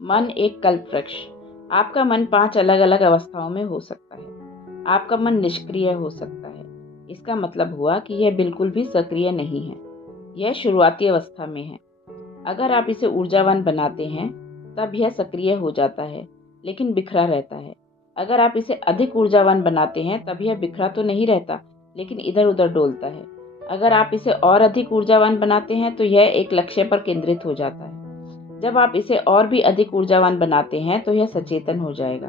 मन एक कल्पवृक्ष। आपका मन 5 अलग-अलग अवस्थाओं में हो सकता है। आपका मन निष्क्रिय हो सकता है। इसका मतलब हुआ कि यह बिल्कुल भी सक्रिय नहीं है। यह शुरुआती अवस्था में है। अगर आप इसे ऊर्जावान बनाते हैं, तब यह सक्रिय हो जाता है, लेकिन बिखरा रहता है। अगर आप इसे अधिक ऊर्जावान बनाते हैं, तब यह बिखरा तो नहीं रहता, लेकिन इधर-उधर डोलता है। अगर आप इसे और अधिक ऊर्जावान बनाते हैं, तो यह एक लक्ष्य पर केंद्रित हो जाता है। जब आप इसे और भी अधिक ऊर्जावान बनाते हैं, तो यह सचेतन हो जाएगा।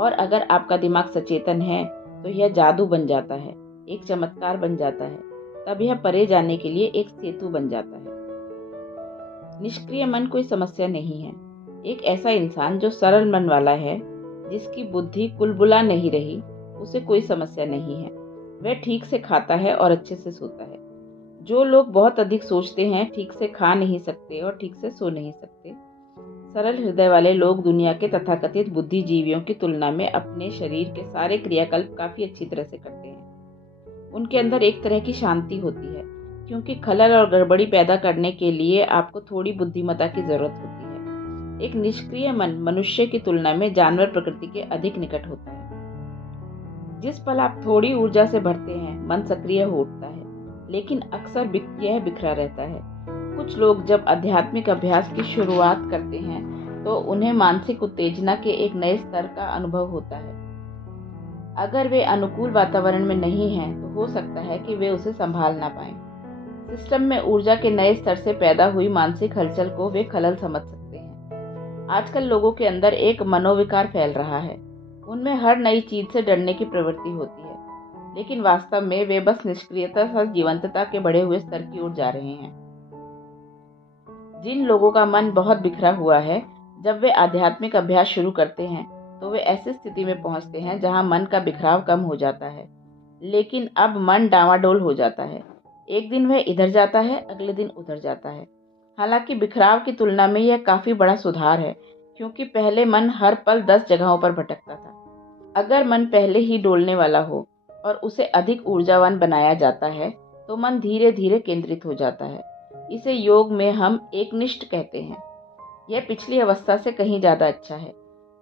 और अगर आपका दिमाग सचेतन है, तो यह जादू बन जाता है, एक चमत्कार बन जाता है। तब यह परे जाने के लिए एक सेतु बन जाता है। निष्क्रिय मन कोई समस्या नहीं है। एक ऐसा इंसान जो सरल मन वाला है, जिसकी बुद्धि कुलबुला नहीं रही, उसे कोई समस्या नहीं है। वह ठीक से खाता है और अच्छे से सोता है। जो लोग बहुत अधिक सोचते हैं, ठीक से खा नहीं सकते और ठीक से सो नहीं सकते। सरल हृदय वाले लोग दुनिया के तथाकथित बुद्धिजीवियों की तुलना में अपने शरीर के सारे क्रियाकल्प काफी अच्छी तरह से करते हैं। उनके अंदर एक तरह की शांति होती है, क्योंकि खलल और गड़बड़ी पैदा करने के लिए आपको थोड़ी बुद्धिमत्ता की जरूरत होती है। एक निष्क्रिय मन मनुष्य की तुलना में जानवर प्रकृति के अधिक निकट होता है। जिस पल आप थोड़ी ऊर्जा से भरते हैं, मन सक्रिय हो उठता है, लेकिन अक्सर यह बिखरा रहता है। कुछ लोग जब आध्यात्मिक अभ्यास की शुरुआत करते हैं, तो उन्हें मानसिक उत्तेजना के एक नए स्तर का अनुभव होता है। अगर वे अनुकूल वातावरण में नहीं हैं, तो हो सकता है कि वे उसे संभाल ना पाएं। सिस्टम में ऊर्जा के नए स्तर से पैदा हुई मानसिक हलचल को वे खलल समझ सकते हैं। आजकल लोगों के अंदर एक मनोविकार फैल रहा है। उनमें हर नई चीज से डरने की प्रवृत्ति होती है, लेकिन वास्तव में वे बस निष्क्रियता से जीवंतता के बढ़े हुए स्तर की ओर जा रहे हैं। जिन लोगों का मन बहुत बिखरा हुआ है, जब वे आध्यात्मिक अभ्यास शुरू करते हैं, तो वे ऐसी स्थिति में पहुंचते हैं जहां मन का बिखराव कम हो जाता है, लेकिन अब मन डावाडोल हो जाता है। एक दिन वह इधर जाता है, अगले दिन उधर जाता है। हालांकि बिखराव की तुलना में यह काफी बड़ा सुधार है, क्योंकि पहले मन हर पल 10 जगहों पर भटकता था। अगर मन पहले ही डोलने वाला हो और उसे अधिक ऊर्जावान बनाया जाता है, तो मन धीरे धीरे केंद्रित हो जाता है। इसे योग में हम एकनिष्ठ कहते हैं। यह पिछली अवस्था से कहीं ज्यादा अच्छा है,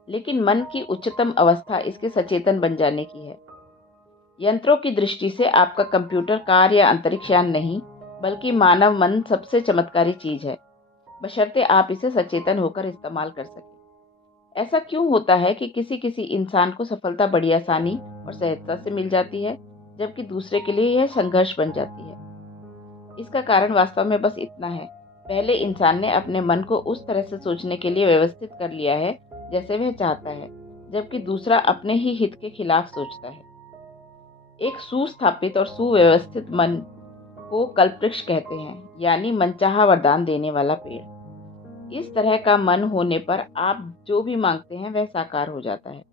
लेकिन मन की उच्चतम अवस्था इसके सचेतन बन जाने की है। यंत्रों की दृष्टि से आपका कंप्यूटर, कार या अंतरिक्ष यान नहीं, बल्कि मानव मन सबसे चमत्कारी चीज है, बशर्ते आप इसे सचेतन होकर इस्तेमाल कर सकें। ऐसा क्यों होता है कि किसी किसी इंसान को सफलता बड़ी आसानी और सहजता से मिल जाती है, जबकि दूसरे के लिए यह संघर्ष बन जाती है? इसका कारण वास्तव में बस इतना है, पहले इंसान ने अपने मन को उस तरह से सोचने के लिए व्यवस्थित कर लिया है जैसे वह चाहता है, जबकि दूसरा अपने ही हित के खिलाफ सोचता है। एक सुस्थापित और सुव्यवस्थित मन को कल्पवृक्ष कहते हैं, यानी मनचाहा वरदान देने वाला पेड़। इस तरह का मन होने पर आप जो भी मांगते हैं वह साकार हो जाता है।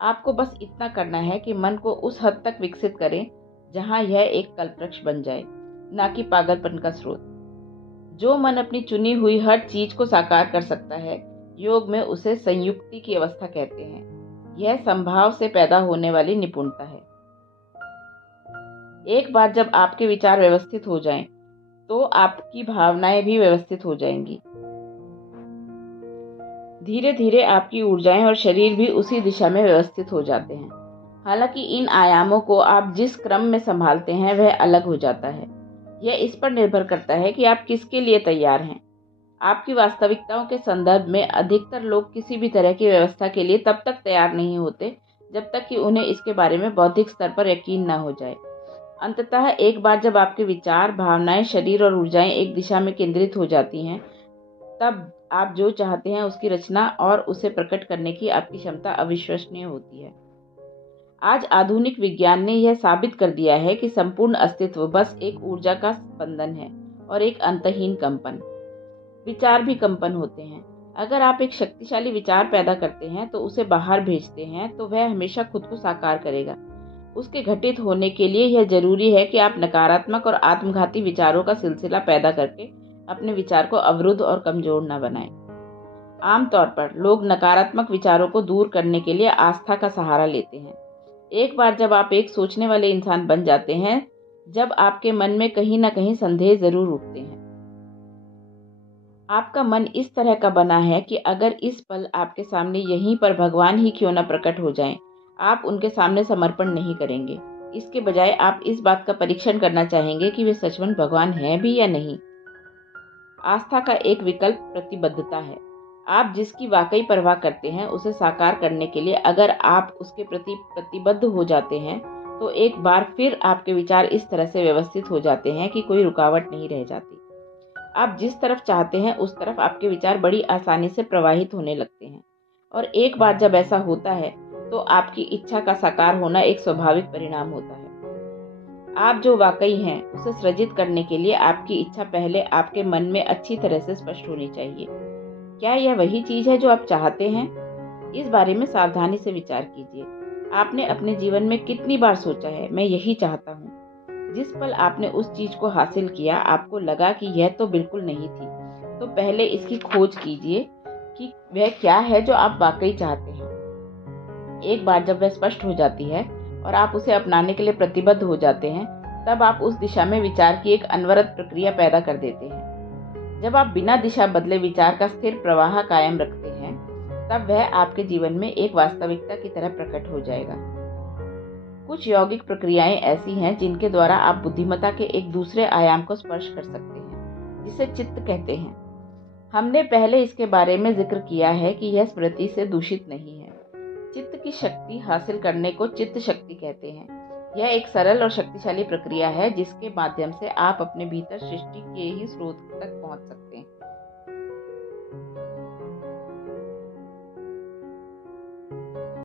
आपको बस इतना करना है कि मन को उस हद तक विकसित करें जहां यह एक कल्पवृक्ष बन जाए, ना कि पागलपन का स्रोत। जो मन अपनी चुनी हुई हर चीज को साकार कर सकता है, योग में उसे संयुक्ति की अवस्था कहते हैं। यह संभाव से पैदा होने वाली निपुणता है। एक बार जब आपके विचार व्यवस्थित हो जाएं, तो आपकी भावनाएं भी व्यवस्थित हो जाएंगी। धीरे धीरे आपकी ऊर्जाएं और शरीर भी उसी दिशा में व्यवस्थित हो जाते हैं। हालांकि इन आयामों को आप जिस क्रम में संभालते हैं वह अलग हो जाता है। यह इस पर निर्भर करता है कि आप किसके लिए तैयार हैं। आपकी वास्तविकताओं के संदर्भ में अधिकतर लोग किसी भी तरह की व्यवस्था के लिए तब तक तैयार नहीं होते, जब तक कि उन्हें इसके बारे में बौद्धिक स्तर पर यकीन न हो जाए। अंततः एक बार जब आपके विचार, भावनाएं, शरीर और ऊर्जाएं एक दिशा में केंद्रित हो जाती हैं, तब आप जो चाहते हैं उसकी रचना और उसे प्रकट करने की आपकी क्षमता अविश्वसनीय होती है। आज आधुनिक विज्ञान ने यह साबित कर दिया है कि संपूर्ण अस्तित्व बस एक ऊर्जा का स्पंदन है और एक अंतहीन कंपन। विचार भी कंपन होते हैं। अगर आप एक शक्तिशाली विचार पैदा करते हैं तो उसे बाहर भेजते हैं, तो वह हमेशा खुद को साकार करेगा। उसके घटित होने के लिए यह जरूरी है कि आप नकारात्मक और आत्मघाती विचारों का सिलसिला पैदा करके अपने विचार को अवरुद्ध और कमजोर न बनाएं। आमतौर पर लोग नकारात्मक विचारों को दूर करने के लिए आस्था का सहारा लेते हैं। एक बार जब आप एक सोचने वाले इंसान बन जाते हैं, जब आपके मन में कहीं ना कहीं संदेह जरूर उठते हैं। आपका मन इस तरह का बना है कि अगर इस पल आपके सामने यहीं पर भगवान ही क्यों न प्रकट हो जाएं, आप उनके सामने समर्पण नहीं करेंगे। इसके बजाय आप इस बात का परीक्षण करना चाहेंगे कि वे सचमुच भगवान हैं भी या नहीं। आस्था का एक विकल्प प्रतिबद्धता है। आप जिसकी वाकई परवाह करते हैं उसे साकार करने के लिए अगर आप उसके प्रति प्रतिबद्ध हो जाते हैं तो एक बार फिर आपके विचार इस तरह से व्यवस्थित हो जाते हैं कि कोई रुकावट नहीं रह जाती। आप जिस तरफ चाहते हैं उस तरफ आपके विचार बड़ी आसानी से प्रवाहित होने लगते हैं और एक बार जब ऐसा होता है तो आपकी इच्छा का साकार होना एक स्वाभाविक परिणाम होता है। आप जो वाकई हैं उसे सृजित करने के लिए आपकी इच्छा पहले आपके मन में अच्छी तरह से स्पष्ट होनी चाहिए। क्या यह वही चीज है जो आप चाहते हैं? इस बारे में सावधानी से विचार कीजिए। आपने अपने जीवन में कितनी बार सोचा है, मैं यही चाहता हूँ। जिस पल आपने उस चीज को हासिल किया आपको लगा कि यह तो बिल्कुल नहीं थी, तो पहले इसकी खोज कीजिए कि वह क्या है जो आप वाकई चाहते हैं। एक बार जब वह स्पष्ट हो जाती है और आप उसे अपनाने के लिए प्रतिबद्ध हो जाते हैं, तब आप उस दिशा में विचार की एक अनवरत प्रक्रिया पैदा कर देते हैं। जब आप बिना दिशा बदले विचार का स्थिर प्रवाह कायम रखते हैं, तब वह आपके जीवन में एक वास्तविकता की तरह प्रकट हो जाएगा। कुछ यौगिक प्रक्रियाएं ऐसी हैं जिनके द्वारा आप बुद्धिमत्ता के एक दूसरे आयाम को स्पर्श कर सकते हैं, जिसे चित्त कहते हैं। हमने पहले इसके बारे में जिक्र किया है कि यह स्मृति से दूषित नहीं है। चित्त की शक्ति हासिल करने को चित्त शक्ति कहते हैं। यह एक सरल और शक्तिशाली प्रक्रिया है जिसके माध्यम से आप अपने भीतर सृष्टि के ही स्रोत तक पहुंच सकते हैं।